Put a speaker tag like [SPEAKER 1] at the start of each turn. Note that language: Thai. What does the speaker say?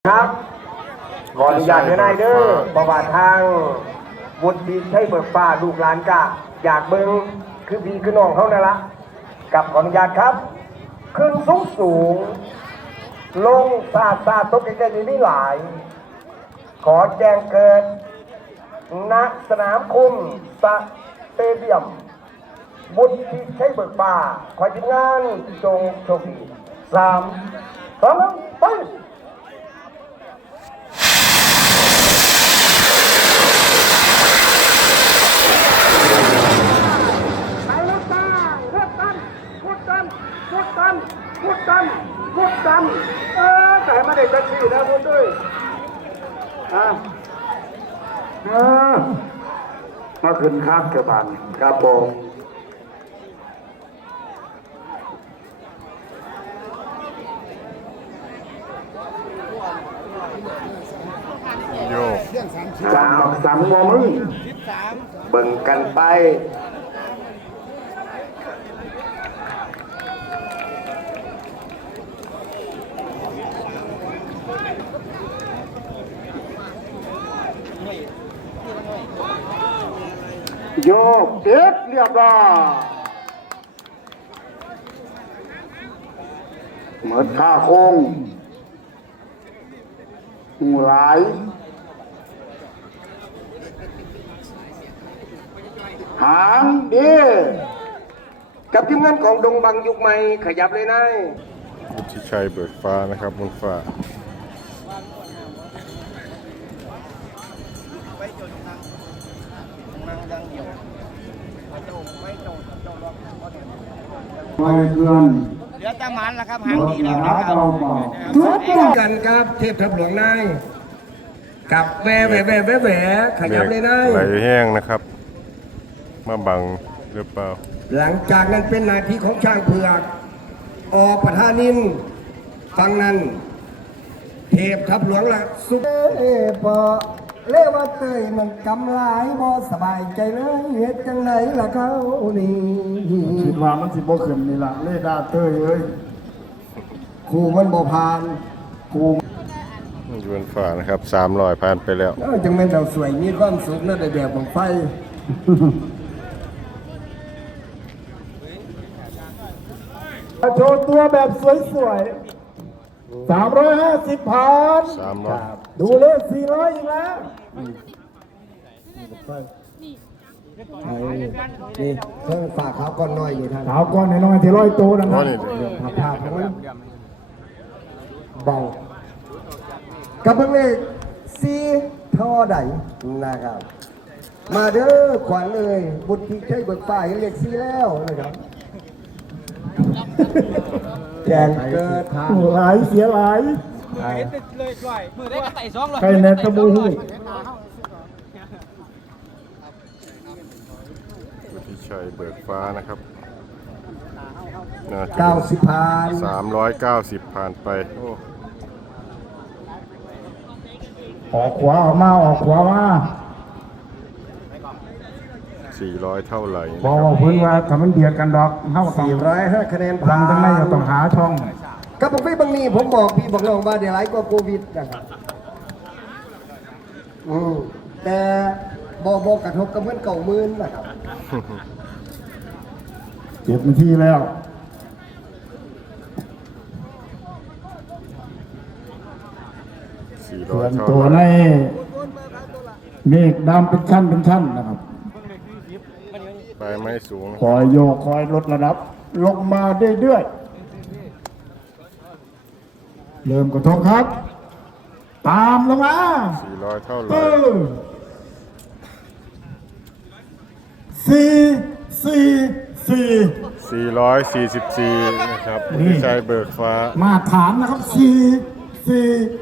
[SPEAKER 1] ครับขออนุญาตเดี๋ยวนายเด้อประวัติทางวุฒิใช้เบิกฟ้าลูกหลานกะอยากเบิ้งคือพี่คือน้องเขานั่นละกับขออนุญาตครับขึ้นสูงลงซาตกใกล้ๆนี่หลายขอแจ้งเกิดณสนามคุมสเตเดียมวุฒิใช้เบิกฟ้าขอทีมงานจงโชคดี3 2 ไปพูดกันแต่ไม่ได้จะขี่นะพูดด้วยมาขึ้นครับเกี่ยวกับครับผม
[SPEAKER 2] โยก
[SPEAKER 1] 3 โมงเบิ่งกันไปโยกเด็ดเรียบร้อยเหมือนข้าโค้งหูหลายหางดีกับทีมงานของดงบังยุคใหม่ขยับเลยนาย
[SPEAKER 2] วุฒิชัยเบิกฟ้านะครับบนฟ้า
[SPEAKER 1] ไม่เกิน
[SPEAKER 3] เหลือตามันแล้วครับหางดีแล้วนะครับ
[SPEAKER 1] ทุกกันครับเทพทับหลวงนายกับแหวขยับเลยนาย
[SPEAKER 2] ไหลแห้งนะครับมาบังหรือเปล่า
[SPEAKER 1] หลังจากนั้นเป็นนาทีของช้างเผือกปทานินฟังนั้นเทพทับหลวงละสุดปอเรียกว่าเตยมันกำไรบ่สบายใจเลยเหตุจังไหนล่ะเขานี่
[SPEAKER 4] คิดว่ามันสิบ่ขึ้นนี่ล่ะเลดาเตยเอ้ย
[SPEAKER 1] ครูมันบ่ผ่านครู
[SPEAKER 2] อยู่บนฟ้านะครับ300ผ่านไปแล้ว
[SPEAKER 1] จังแม่นเราสวยมีความสุขนะได้แบบของไฟ
[SPEAKER 4] โชว์ตัวแบบสวยๆ350ผ่านดูเลข400อีกแล้ว
[SPEAKER 1] นี่เพิ่งฝากเขาก้อนน้อยอยู่ท่าน
[SPEAKER 4] ขาวก้อนน้อยๆที่100ตัวนะครับ
[SPEAKER 1] ภาพทั้งนั้นเบากับเพิ่งเลข4ท่อใดนะครับมาเด้อขวัญเลยบุตรที่ใช้เบิกฝ่ายเลข4แล้วนะครับแจงเกิด
[SPEAKER 4] หลายเสียหลาย
[SPEAKER 3] มือได้กระไต่200
[SPEAKER 4] ใครเน็ตตะบูหู
[SPEAKER 2] วุฒิชัยเบิกฟ้านะครับ
[SPEAKER 1] 90ผ่าน
[SPEAKER 2] 390ผ่านไป
[SPEAKER 4] ออกขวาออกมาออกขวามา
[SPEAKER 2] 400เท่าไหร่
[SPEAKER 4] บอกว่าพื้นว่าถ้ามันเบียดกันดอกเท่า
[SPEAKER 1] 405คะแนนผ่าน
[SPEAKER 4] ตั้งไม่ต้องหาช่อง
[SPEAKER 1] กับผมพี่บางนี้ผมบอกพี่บอกน้องว่าเดี๋ยวไลฟ์ก็โควิดนะครับแต่บอกกระทบกับเงินเก่าหมื่นนะครับ
[SPEAKER 4] 7 นาทีแล้วเปลี่ยนตัวในเมฆดำเป็นชั้นนะครับ
[SPEAKER 2] ไปไม่สูง
[SPEAKER 4] คอยโยกคอยลดระดับลงมาเรื่อยๆเริ่มกระทบครับตามลงมา
[SPEAKER 2] 400เท่าไหร่444นะครับวุฒิชัยเบิกฟ้า
[SPEAKER 4] มาฐานนะครับ4